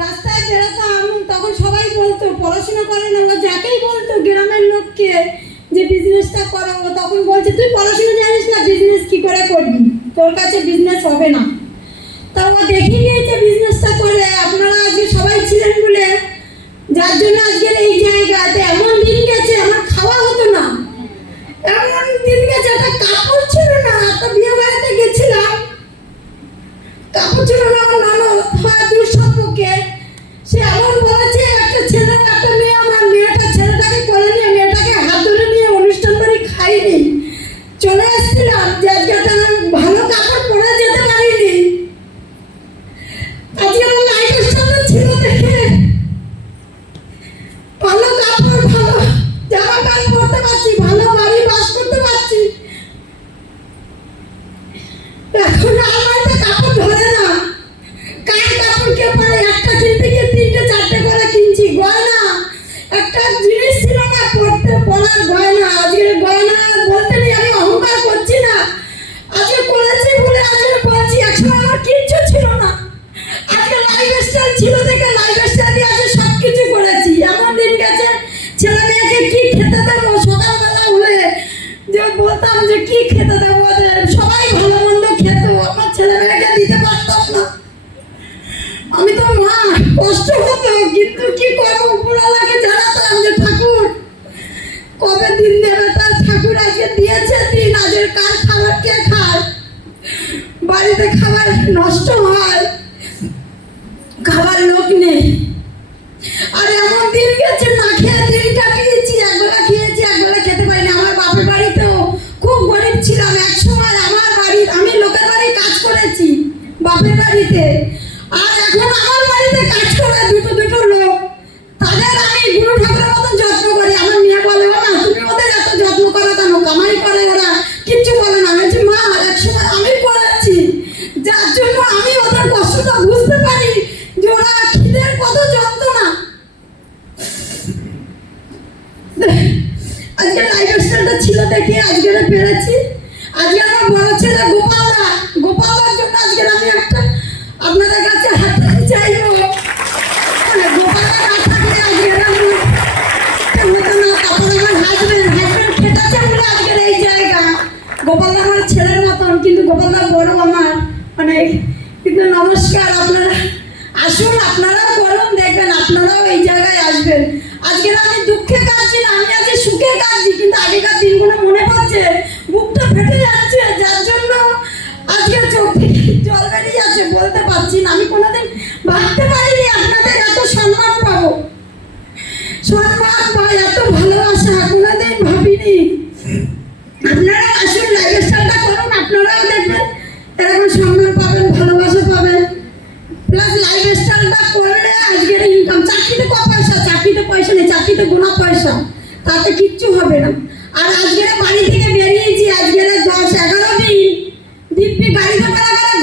রাস্তায় বেরোতাম তখন সবাই বলতো পড়াশোনা করে না, ও যাকেই বলতো গ্রামের লোককে যে বিজনেসটা করো, তখন বলছে তুই পড়াশোনা জানিস না, বিজনেস কি করে করবি, তোর কাছে বিজনেস হবে না। তা ও দেখিয়ে নিয়েছে বিজনেসটা করে। আপনারা আজকে সবাই ছিলেন বলে, যার জন্য আজকের এই জায়গাতে এমন দিন গেছে আমার খাওয়া হতো না, এমন দিন গেছে একটা কাপড় ছিল না। একটা বিয়ে বাড়িতে গেছিলাম, কাপড় ছিল না। আমার ননদ হয় দূর সম্পর্কে, সে এমন বলেছে একটা ছেলে একটা মেয়ে, আমার মেয়েটা ছেলেটাকে করে নিয়ে মেয়েটাকে হাত ধরে নিয়ে অনুষ্ঠান করে খাইনি, চলে এসেছিলাম যে আজকে একটা ভালো কাপড় পরে যেতে পারিনি। আজকে আমার লাইফ স্টাইল ছিল দেখে ভালো কাপড় ভালো জামা প্যান্ট পরতে পারছি, ভালো বাড়ি বাস করতে পারছি। এখন আমার তো কাপড় ধরে না, কার কাপড় কে পরে, একটা কিনতে গিয়ে তিনটে চারটে করে কিনছি। গয়না একটা জিনিস ছিল না পরতে, পরার গয়না। আজকে গয়না বলতে নেই, আমি অহংকার করছি না, আজকে করেছি বলে আজকে বলছি। একসময় আমার কিচ্ছু ছিল না, আজকে লাইফস্টাইল ছিল দেখে লাইফস্টাইল দিয়ে আজকে সব কিছু করেছি। এমন দিন গেছে ছেলে মেয়েকে কি খেতে দেবো, সকালবেলা হলে যে বলতাম যে কি খেতে দেবো ওদের, সবাই ভালো মন্দ খেত, আমার ছেলে মেয়েকে দিতে পারতাম না। আমি তো মা, কষ্ট হতো, কিন্তু কি করবো, উপরওয়ালাকে জানাতাম যে ঠাকুর কবে দিন দেবে, তার ঠাকুর আজকে দিয়েছে দিন, আজকের কার খাবার কে খায়, বাড়িতে খাবার নষ্ট হয়, খাবার লোক নেই। আর এমন দিন গেছে না খেয়ে দিন কাটিয়েছি, একবেলা খেয়েছি একবেলা খেতে পারিনি। আমার বাপের বাড়িতেও খুব গরিব ছিলাম এক সময়, আমার বাড়ি আমি লোকের বাড়ি কাজ করেছি বাপের বাড়িতে, আর এখন আমার বাড়িতে কাজ করে দুটো লোক, তাদের আমি গুরু ঠাকুরের মতো যত্ন করি। আমার মেয়ে বলে না তুমি ওদের এত যত্ন করো কেন, কামাই করে ওরা, কিচ্ছু বলে না। বলছি মা এক সময় আমি করেছি, যার জন্য আমি ওদের কষ্টটা বুঝতে পারি যে ওরা খিদের কত যন্ত্রণা। আজকে লাইফস্টাইলটা ছিল দেখে আজকে পেরেছি। আজকে আমার বড় ছেলে গোপালদার জন্য আজকে আমি একটা আপনাদের কাছে হাত চাইবো। গোপালদা না থাকলে আজকে আমার হাজবেন্ড খেটেছে বলে আজকের এই জায়গা। গোপালদা আমার ছেলের মতন, কিন্তু গোপালদা বড় আমার অনেক। কিন্তু নমস্কার, আপনারা আসুন, আপনারাও করুন, দেখবেন আপনারাও এই জায়গায় আসবেন। আজকে আমি দুঃখে কাঁদছি না, আমি আজকে সুখে কাঁদছি, কিন্তু আগেকার দিনগুলো মনে পড়ছে, বুকটা ফেটে যাচ্ছে, যার জন্য আজকে চোখ থেকে জল বেরিয়ে যাচ্ছে, বলতে পারছি না। আমি কোনোদিন ভাবতে পারিনি আপনাদের এত সম্মান পাবো, সম্মান বা এত ভালোবাসা কোনোদিন ভাবিনি। আপনারা আসুন, লাইফস্টাইলটা করুন, আপনারাও দেখবেন এরকম সম্মান পাবেন, ভালোবাসা পাবেন। প্লাস লাইফস্টাইলটা করলে আজকের ইনকাম, চাকরিতে ক পয়সা, চাকরিতে পয়সা নেই, চাকরিতে গোনা পয়সা, তাতে কিচ্ছু হবে না। আর আজকের বাড়ি থেকে বেরিয়েছি, আজকের 10-11 দিন দিব্যি গাড়ি ভাড়া করে